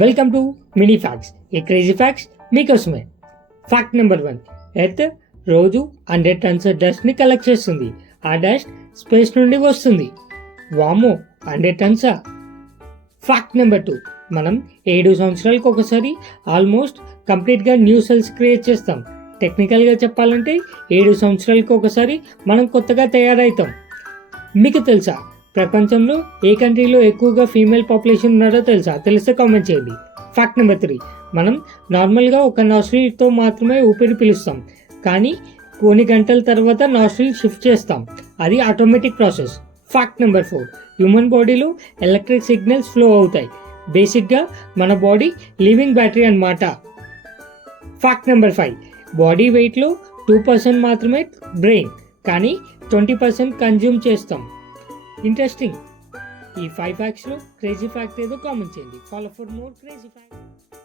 Welcome to mini facts. ఈ crazy facts మీకోసమే. Fact number 1, earth రోజు 100 టన్స్ డస్ట్ని కలెక్ట్ చేస్తుంది. ఆ డస్ట్ స్పేస్ నుండి వస్తుంది. వామో, 100 టన్సా? ఫ్యాక్ట్ నెంబర్ 2, మనం 7 సంవత్సరాలకు ఒకసారి ఆల్మోస్ట్ కంప్లీట్గా న్యూ సెల్స్ క్రియేట్ చేస్తాం. టెక్నికల్గా చెప్పాలంటే 7 సంవత్సరాలకు ఒకసారి మనం కొత్తగా తయారవుతాం. మీకు తెలుసా ప్రపంచంలో ఏ కంట్రీలో ఎక్కువగా ఫీమేల్ పాపులేషన్ ఉన్నారో తెలుసా? తెలిస్తే కామెంట్ చేయండి. ఫ్యాక్ట్ నెంబర్ 3, మనం నార్మల్గా ఒక నాస్ట్రిల్తో మాత్రమే ఊపిరి పీలుస్తాం, కానీ కొన్ని గంటల తర్వాత నాస్ట్రిల్ షిఫ్ట్ చేస్తాం. అది automatic process. Fact number 4, human బాడీలో ఎలక్ట్రిక్ సిగ్నల్స్ ఫ్లో అవుతాయి. బేసిక్గా మన బాడీ లివింగ్ బ్యాటరీ అన్నమాట. ఫ్యాక్ట్ నెంబర్ 5, బాడీ వెయిట్లో 2% మాత్రమే బ్రెయిన్, కానీ 20% కన్జ్యూమ్ చేస్తాం. ఇంట్రెస్టింగ్. ఈ 5 ఫ్యాక్ట్స్లో క్రేజీ ఫ్యాక్ట్ ఏదో కామెంట్ చేయండి. Follow for more crazy fact.